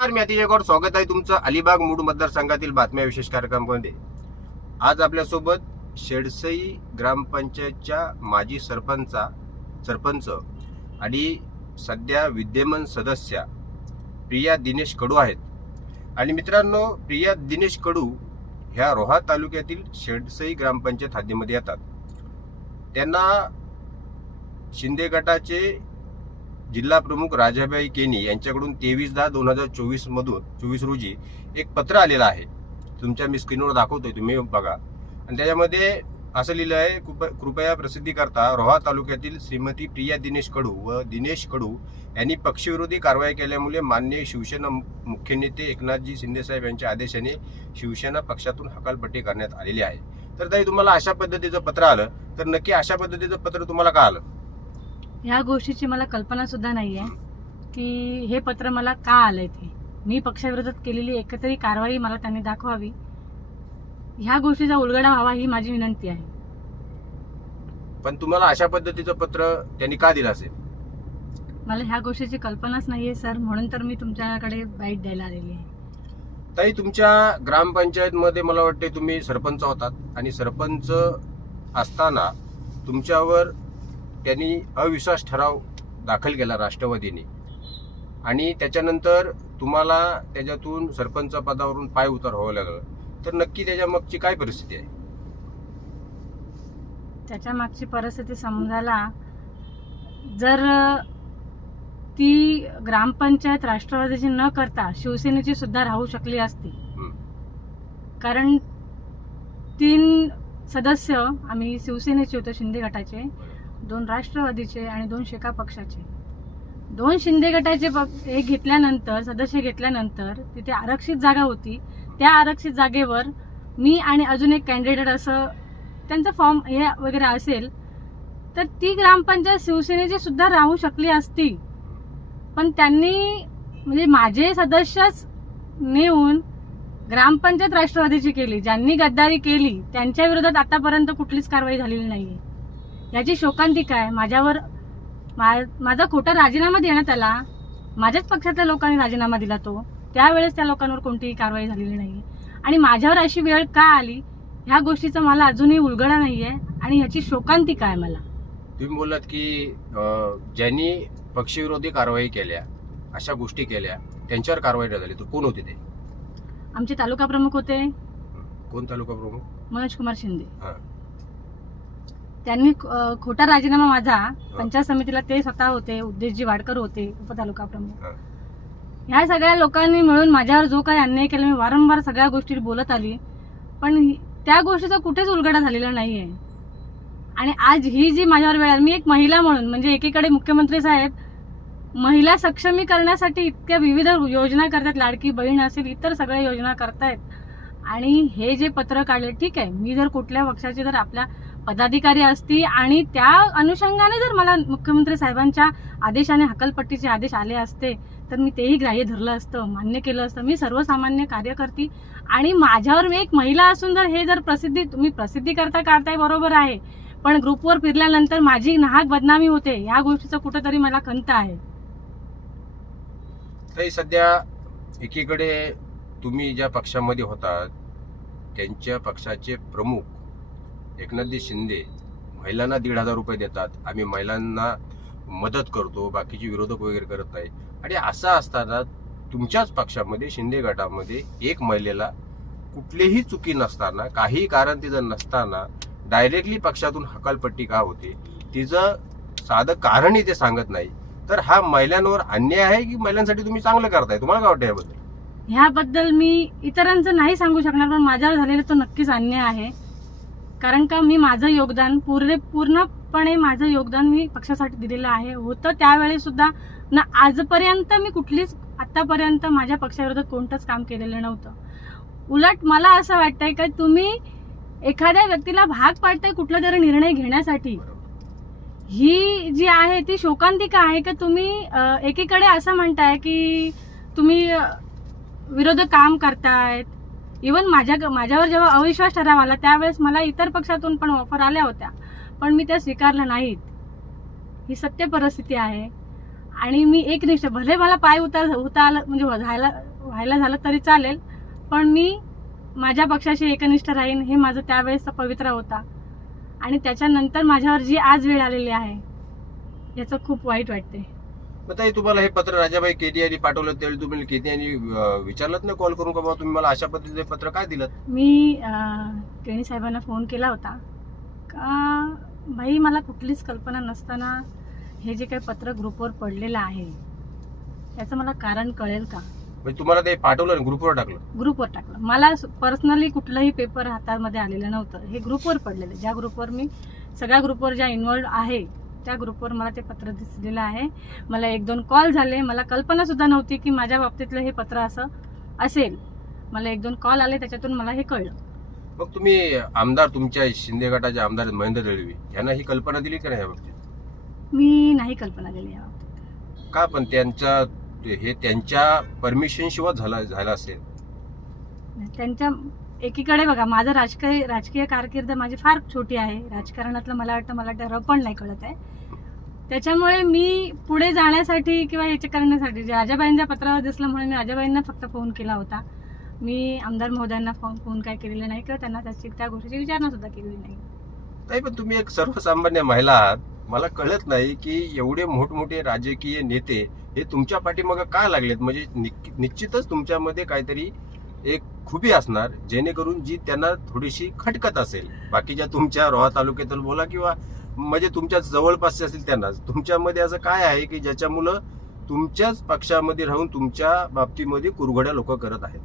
मी अतिशय गौर स्वागत आहे तुमचं अलिबाग मूड मतदारसंघातील बातम्या विशेष कार्यक्रमामध्ये। आज आपल्यासोबत शेडसई ग्रामपंचायतच्या माजी सरपंच आणि सध्या विद्यमान सदस्या प्रिया दिनेश कडू आहेत। आणि मित्रांनो, प्रिया दिनेश कडू ह्या रोहा तालुक्यातील शेडसई ग्रामपंचायत हद्दीमध्ये येतात। त्यांना शिंदे गटाचे जिल्हा प्रमुख राजाबाई केनी यांच्याकडून 23/10/2024 रोजी एक पत्र आलेलं आहे। तुमच्या मी स्क्रीनवर दाखवतोय, तुम्ही बघा। आणि त्याच्यामध्ये असं लिहिलं आहे, कृपया प्रसिद्धी करता रोहा तालुक्यातील श्रीमती प्रिया दिनेश कडू व दिनेश कडू यांनी पक्षविरोधी कारवाई केल्यामुळे माननीय शिवसेना मुख्य नेते एकनाथजी शिंदे साहेब यांच्या आदेशाने शिवसेना पक्षातून हकालपट्टी करण्यात आलेली आहे। तर ताई, तुम्हाला अशा पद्धतीचं पत्र आलं, तर नक्की अशा पद्धतीचं पत्र तुम्हाला का आलं? ह्या गोष्टीची मला कल्पना सुद्धा नाहीये की हे पत्र मला का आलंय ते। मी पक्षाविरोधात केलेली एकतरी कारवाई मला त्यांनी दाखवावी, ह्या गोष्टीचा उलगडा व्हावा ही माझी विनंती आहे। पण तुम्हाला अशा पद्धतीचं पत्र त्यांनी का दिलं असेल? मला ह्या गोष्टीची कल्पनाच नाहीये सर, म्हणून तर मी तुमच्याकडे बाईट द्यायला आलेली आहे। ताई, तुमच्या ग्रामपंचायत मध्ये मला वाटते तुम्ही सरपंच होतात आणि सरपंच असताना तुमच्यावर त्यांनी अविश्वास ठराव दाखल केला राष्ट्रवादीने, आणि त्याच्यानंतर तुम्हाला त्याच्यातून सरपंच पदावरून पाय उतार लागलं। तर नक्की त्याच्या मागची काय परिस्थिती आहे? त्याच्या मागची परिस्थिती समजायला, जर ती ग्रामपंचायत राष्ट्रवादीची न करता शिवसेनेची सुद्धा राहू शकली असती, कारण 3 सदस्य आम्ही शिवसेनेचे होतो, शिंदे गटाचे, 2 राष्ट्रवादीचे आणि 2 शेका पक्षाचे। 2 शिंदे गटाचे हे घेतल्यानंतर, सदस्य घेतल्यानंतर तिथे आरक्षित जागा होती। त्या आरक्षित जागेवर मी आणि अजून एक कॅन्डिडेट असं त्यांचा फॉर्म हे वगैरे असेल, तर ती ग्रामपंचायत शिवसेनेची सुद्धा राहू शकली असती। पण त्यांनी म्हणजे माझे सदस्यच नेऊन ग्रामपंचायत राष्ट्रवादीची केली। ज्यांनी गद्दारी केली त्यांच्या विरोधात आतापर्यंत कुठलीच कारवाई झालेली नाहीये। याची शोकांतिका आहे। माझ्यावर माझा खोटा राजीनामा देण्यात आला, माझ्याच पक्षातल्या लोकांनी राजीनामा दिला तो, त्यावेळेस त्या लोकांवर कोणतीही कारवाई झालेली नाही। आणि माझ्यावर अशी वेळ का आली ह्या गोष्टीचा मला अजूनही उलगडा नाहीये, आणि ह्याची शोकांतिका आहे मला। तुम्ही बोललात की ज्यांनी पक्षविरोधी कारवाई केल्या, अशा गोष्टी केल्या, त्यांच्यावर कारवाई न झाली, तर कोण होते ते? आमचे तालुका प्रमुख होते। कोण तालुका प्रमुख? मनोज कुमार शिंदे। हा, त्यांनी खोटा राजीनामा माझा पंचायत समितीला, ते स्वतः होते, उद्देशजी वाडकर होते उपतालुका प्रमुख। ह्या सगळ्या लोकांनी मिळून माझ्यावर जो काही अन्याय केला, मी वारंवार सगळ्या गोष्टी बोलत आली, पण त्या गोष्टीचा कुठेच उलगडा झालेला नाहीये। आणि आज ही जी माझ्यावर वेळ आली, मी एक महिला म्हणून, म्हणजे एकीकडे मुख्यमंत्री साहेब महिला सक्षमीकरणासाठी इतक्या विविध योजना करतात, लाडकी बहीण असेल, इतर सगळ्या योजना करतायत, आणि हे जे पत्र काढले, ठीक आहे, मी जर कुठल्या पक्षाची जर आपल्या पदाधिकारी असती आणि त्या अनुषंगाने जर मला मुख्यमंत्री साहेबांच्या आदेशाने हकालपट्टीचे आदेश आले असते, तर मी तेही ग्राह्य धरलं असतं, मान्य केलं असतं। मी सर्वसामान्य कार्यकर्ती, आणि माझ्यावर मी एक महिला असून जर हे जर तुम्ही प्रसिद्धी करता काढताय, बरोबर आहे, पण ग्रुपवर फिरल्यानंतर माझी नाहक बदनामी होते, ह्या गोष्टीचं कुठेतरी मला खंत आहे। ताई, सध्या एकीकडे तुम्ही ज्या पक्षामध्ये होता त्यांच्या पक्षाचे प्रमुख एकनाथजी शिंदे महिलांना 1,500 रुपये देतात, आम्ही महिलांना मदत करतो, बाकीचे विरोधक वगैरे करत नाही, आणि असं असताना तुमच्याच पक्षामध्ये शिंदे गटामध्ये एक महिलेला कुठलीही चुकी नसताना, काही कारण तिचं नसताना डायरेक्टली पक्षातून हकालपट्टी का होते, तिचं साधं कारणही ते सांगत नाही। तर हा महिलांवर अन्याय आहे की महिलांसाठी तुम्ही चांगलं करताय? तुम्हाला काय वाटतं याबद्दल? ह्याबद्दल मी इतरांचं नाही सांगू शकणार, पण माझ्यावर झालेलं तो नक्कीच अन्याय आहे। कारण का मी माझं योगदान पूर्णपणे माझं योगदान मी पक्षासाठी दिलेलं आहे, होतं त्यावेळेस सुद्धा ना। आजपर्यंत मी कुठलीच, आतापर्यंत माझ्या पक्षाविरोधात कोणतंच काम केलेलं नव्हतं। उलट मला असं वाटतंय की तुम्ही एखाद्या व्यक्तीला भाग पाडताय कुठला तरी निर्णय घेण्यासाठी, ही जी आहे ती शोकांतिका आहे की तुम्ही एकीकडे असं म्हणताय की तुम्ही विरोधक काम करतायत। इव्हन माझ्यावर जेव्हा अविश्वास ठराव आला त्यावेळेस मला इतर पक्षातून पण ऑफर आल्या होत्या, पण मी त्या स्वीकारल्या नाहीत। ही सत्य परिस्थिती आहे, आणि मी एकनिष्ठ, भले मला पाय उतार होता म्हणजे व्हायला झालं तरी चालेल, पण मी माझ्या पक्षाशी एकनिष्ठ राहीन हे माझं त्यावेळेसचा पवित्रा होता. आणि त्याच्यानंतर माझ्यावर जी आज वेळ आलेली आहे याचं खूप वाईट वाटते. मग ताई, तुम्हाला हे पत्र राजाबाई केदी यांनी पाठवलं त्यावेळी तुम्ही केदी यांनी विचारलं ना कॉल करून का बाबा तुम्ही मला अशा पद्धतीचे पत्र काय दिलं? मी केणी साहेबांना फोन केला होता का भाई मला कुठलीच कल्पना नसताना हे जे काही पत्र ग्रुपवर पडलेलं आहे याचं मला कारण कळेल का? म्हणजे तुम्हाला ते पाठवलं आणि ग्रुपवर टाकलं? ग्रुपवर टाकलं. मला पर्सनली कुठलंही पेपर हातामध्ये आलेलं नव्हतं. हे ग्रुपवर पडलेलं. ज्या ग्रुपवर मी सगळ्या ग्रुपवर ज्या इन्व्हॉल्ड आहे त्या ग्रुपवर मला ते पत्र दिसलेलं आहे. मला 1-2 कॉल झाले. मला कल्पना सुद्धा नव्हती की माझ्या बाबतीतलं हे पत्र असं असेल. मला 1-2 कॉल आले, त्याच्यातून मला हे कळलं. मग तुम्ही आमदार, तुमच्या शिंदे गटाचे आमदार महेंद्र दळवी यांना ही कल्पना दिली का नाही या बाबतीत? मी नाही कल्पना दिली या बाबतीत. का? पण त्यांच्या परमिशन शिवाय झाला असेल. त्यांच्या एकीकडे बघा, माझं राजकीय कारकीर्द माझी फार छोटी आहे. राजकारणातलं मला वाटतं रपण नाही कळत आहे. त्याच्यामुळे मी पुढे जाण्यासाठी किंवा याचे करण्यासाठी राजाबाईंच्या पत्रावर दिसलं म्हणून मी राजाबाईंना फक्त फोन केला होता. मी आमदार महोदयांना फोन काय केलेला नाही किंवा त्यांना त्या गोष्टीची विचारणा सुद्धा केलेली नाही. नाही, पण तुम्ही एक सर्वसामान्य महिला आहात. मला कळत नाही की एवढे मोठमोठे राजकीय नेते हे तुमच्या पाठीमागे का लागलेत. म्हणजे निश्चितच तुमच्यामध्ये काहीतरी एक खुबी असणार जेणेकरून जी त्यांना थोडीशी खटकत असेल. बाकीच्या तुमच्या रोहा तालुक्यातील बोला किंवा म्हणजे तुमच्या जवळपासचे असतील त्यांनाच. तुमच्यामध्ये असं काय आहे की ज्याच्यामुळं तुमच्याच पक्षामध्ये राहून तुमच्या बाबतीमध्ये कुरघोड्या लोक करत आहेत?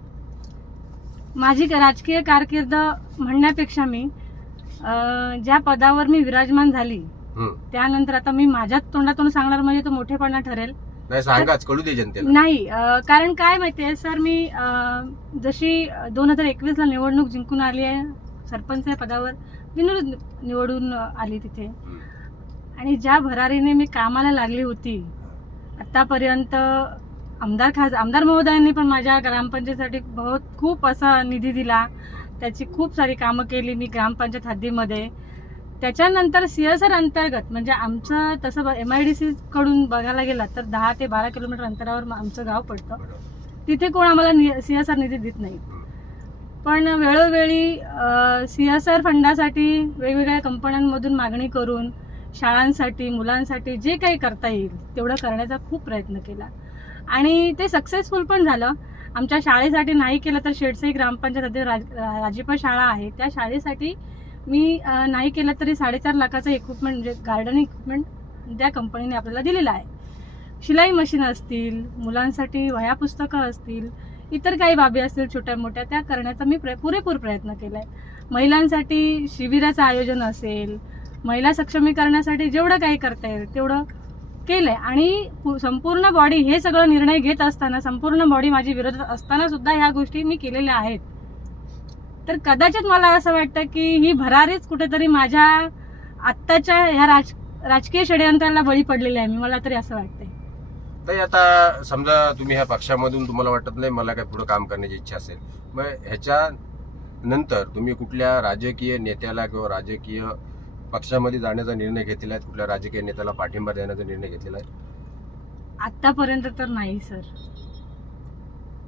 माझी राजकीय कारकीर्द म्हणण्यापेक्षा मी ज्या पदावर मी विराजमान झाली त्यानंतर आता मी माझ्याच तोंडातून सांगणार म्हणजे तो मोठेपणा ठरेल. नाही, सांगाच, कळू दे जनतेला. नाही, कारण काय माहितीये सर, मी जशी 2021 ला निवडणूक जिंकून आली आहे, सरपंच या पदावर निवडून आली तिथे, आणि ज्या भरारीने मी कामाला लागली होती आतापर्यंत, आमदार महोदयांनी पण माझ्या ग्रामपंचायतीसाठी खूप असा निधी दिला. त्याची खूप सारी कामं केली मी ग्रामपंचायत हद्दीमध्ये. त्याच्यानंतर CSR अंतर्गत म्हणजे आमचं तसं MIDC कडून बघायला गेला तर 10 ते 12 किलोमीटर अंतरावर आमचं गाव पडतं. तिथे कोण आम्हाला CSR निधी देत नाही. पण वेळोवेळी CSR फंडासाठी वेगवेगळ्या कंपन्यांमधून मागणी करून शाळांसाठी, मुलांसाठी जे काही करता येईल तेवढं करण्याचा खूप प्रयत्न केला आणि ते सक्सेसफुल पण झालं. आमच्या शाळेसाठी नाही केलं तर शेडसाई ग्रामपंचायत राजीपा शाळा आहे, त्या शाळेसाठी मी नाही केलं तरी 4.5 लाखाचं इक्विपमेंट म्हणजे गार्डन इक्विपमेंट त्या कंपनीने आपल्याला दिलेलं आहे. शिलाई मशीन असतील, मुलांसाठी वह्या पुस्तकं असतील, इतर काही बाबी असतील छोट्या मोठ्या, त्या करण्याचा मी पुरेपूर प्रयत्न केला आहे. महिलांसाठी शिबिराचं आयोजन असेल, महिला सक्षमीकरणासाठी जेवढं काही करता येईल तेवढं केलंय. आणि संपूर्ण बॉडी हे सगळं निर्णय घेत असताना, संपूर्ण बॉडी माझी विरोधात असताना सुद्धा ह्या गोष्टी मी केलेल्या आहेत. तर कदाचित मला असं वाटतं की ही भरारीच कुठेतरी माझ्या आत्ताच्या ह्या राजकीय षडयंत्राला बळी पडलेली आहे. मला तरी असं वाटतंय. तर आता समजा तुम्ही ह्या पक्षामधून तुम्हाला वाटत नाही मला काय पुढे काम करण्याची इच्छा असेल, मग ह्याच्या नंतर तुम्ही कुठल्या राजकीय नेत्याला किंवा राजकीय पक्षामध्ये जाण्याचा निर्णय घेतलेला आहे? कुठल्या राजकीय नेत्याला पाठिंबा देण्याचा निर्णय घेतलेला आहे? आतापर्यंत तर नाही सर.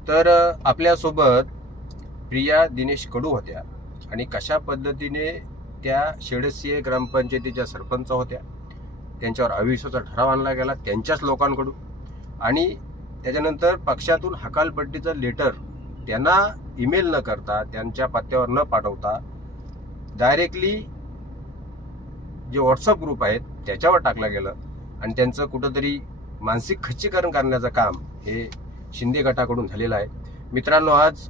तर आपल्यासोबत प्रिया दिनेश कडू होत्या आणि कशा पद्धतीने त्या शेडसी ग्रामपंचायतीच्या सरपंच होत्या. त्यांच्यावर अविश्वासाचा ठराव आणला गेला त्यांच्याच लोकांकडून, आणि त्याच्यानंतर पक्षातून हकालपट्टीचं लेटर त्यांना ईमेल न करता, त्यांच्या पत्त्यावर न पाठवता डायरेक्टली जे व्हॉट्सअप ग्रुप आहेत त्याच्यावर टाकलं गेलं आणि त्यांचं कुठंतरी मानसिक खच्चीकरण करण्याचं काम हे शिंदे गटाकडून झालेलं आहे. मित्रांनो, आज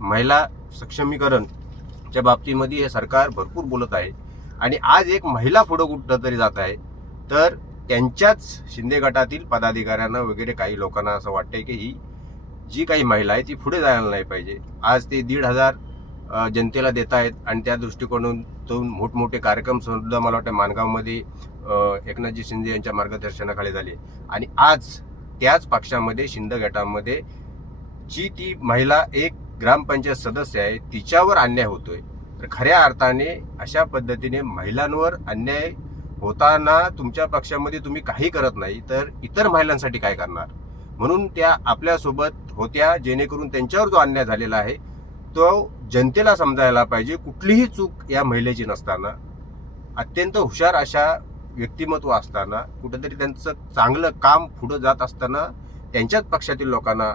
महिला सक्षमीकरणच्या बाबतीमध्ये हे सरकार भरपूर बोलत आहे आणि आज एक महिला पुढं कुठं तरी जात आहे, तर त्यांच्याच शिंदे गटातील पदाधिकाऱ्यांना वगैरे काही लोकांना असं वाटतंय की ही जी काही महिला आहे ती पुढे जायला नाही पाहिजे. आज ते 1,500 जनतेला देत आहेत आणि त्या दृष्टिकोनातून मोठमोठे कार्यक्रम सुद्धा मला वाटतं माणगावमध्ये एकनाथजी शिंदे यांच्या मार्गदर्शनाखाली झाले. आणि आज त्याच पक्षामध्ये शिंदे गटामध्ये जी ती महिला एक ग्रामपंचायत सदस्य आहे तिच्यावर अन्याय होतोय. तर खऱ्या अर्थाने अशा पद्धतीने महिलांवर अन्याय होताना तुमच्या पक्षामध्ये तुम्ही काही करत नाही तर इतर महिलांसाठी काय करणार? म्हणून त्या आपल्यासोबत होत्या, जेणेकरून त्यांच्यावर जो अन्याय झालेला आहे तो जनतेला समजायला पाहिजे. कुठलीही चूक या महिलेची नसताना, अत्यंत हुशार अशा व्यक्तिमत्व असताना, कुठेतरी त्यांचं चांगलं काम पुढं जात असताना त्यांच्याच पक्षातील लोकांना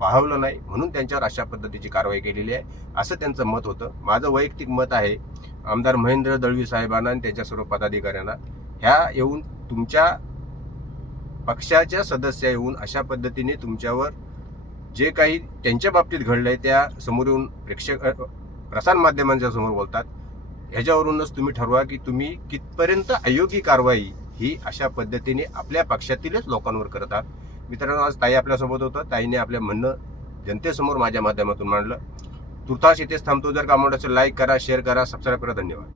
पाहवलं नाही, म्हणून त्यांच्यावर अशा पद्धतीची कारवाई केलेली आहे, असं त्यांचं मत होतं. माझं वैयक्तिक मत आहे, आमदार महेंद्र दळवी साहेबांना आणि त्यांच्या सर्व पदाधिकाऱ्यांना ह्या येऊन तुमच्या पक्षाच्या सदस्य येऊन अशा पद्धतीने तुमच्यावर जे काही त्यांच्या बाबतीत घडलंय त्या समोर येऊन प्रसार माध्यमांच्या समोर बोलतात. ह्याच्यावरूनच तुम्ही ठरवा की तुम्ही कितपर्यंत अयोग्य कारवाई ही अशा पद्धतीने आपल्या पक्षातीलच लोकांवर करत आहात. मित्रांनो, आज ताई आपल्यासोबत होतं. ताईने आपल्या म्हणणं जनतेसमोर माझ्या माध्यमातून मांडलं. तुर्तास इथेच थांबतो. जर का आवडलं असेल लाईक करा, शेअर करा, सबस्क्राईब करा. धन्यवाद.